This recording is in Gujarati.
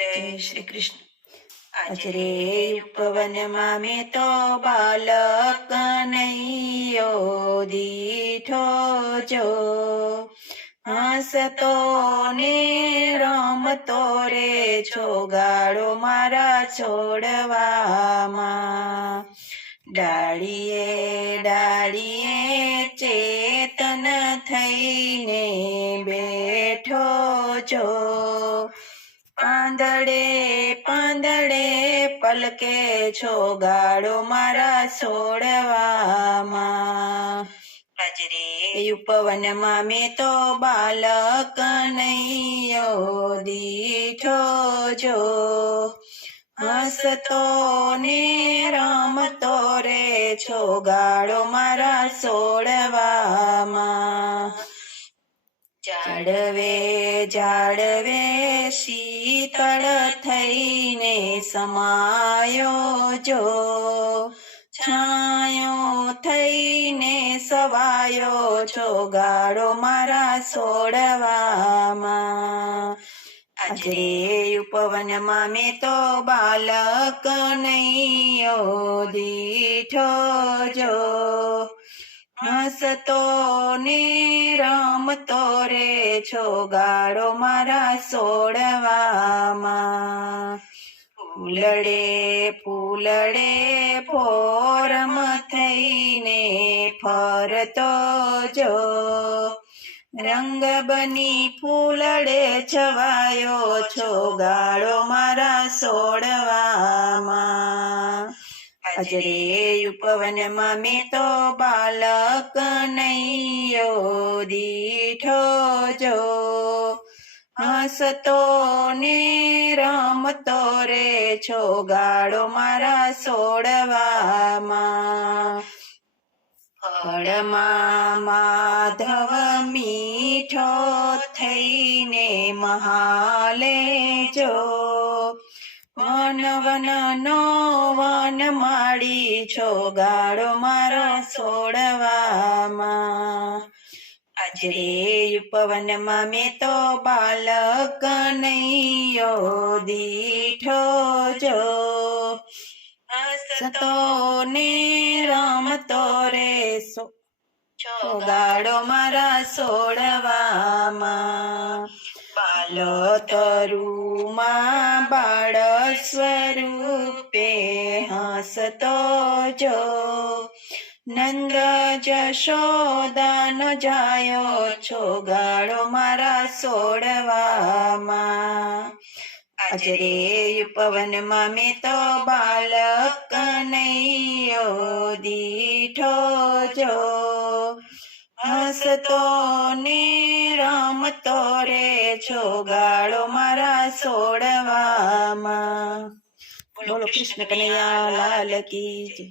જય શ્રી કૃષ્ણ। અજરે ઉપવનમાં મેં તો બાલક કનૈયો દીઠો જો, હસતો ને રમતો રે છોગાડો મારા છોડવામાં। ડાળીએ ડાળીએ ચેતન થઈને બેઠો જો, પાંદડે પાંદડે પલકે છોગાડો મારા છોડવામાં। અજરે ઉપવનમાં મેં તો બાલક કનૈયો દીઠો જો, હસતો ને રમતો રે છોગાડો મારા છોડવામાં। ઝાડવે ઝાડવે શીતળ થઈને સમાયો જો, છાયો થઈને સવાયો છોગાડો મારા છોડવામાં। અજરે ઉપવનમાં મેં તો બાલક કનૈયો દીઠો જો, હસતો ને રમતો રે છોગાડો મારા છોડવામાં। ફૂલડે ફૂલડે ફોરમ થઈને ફરતો જો, રંગ બની ફૂલડે છવાયો છોગાડો મારા છોડવામાં। અજરે ઉપવનમાં મેં તો બાલક કનૈયો દીઠો જો, હસતો ને રમતો રે છોગાડો મારા છોડવામાં। ફળમાં માધવ મીઠો થઈને મહાલે જો, વન વનનો વન માળી છોગાડો મારો છોડવામાં। અજરે ઉપવનમાં મેં તો બાલક કનૈયો દીઠો જો, હસતો ને રમતો રે છોગાડો મારા છોડવામાં। બાલો તરુમાં બાળ સ્વરૂપે હસતો જો, નંદ જશોદાનો જાયો છોગાડો મારા છોડવામાં। અજરે ઉપવનમાં મેં તો બાલક કનૈયો દીઠો જો, હસતો ને રમતો રે છોગાડો મારા છોડવામાં। બોલો કૃષ્ણ કનૈયા લાલ કી જય।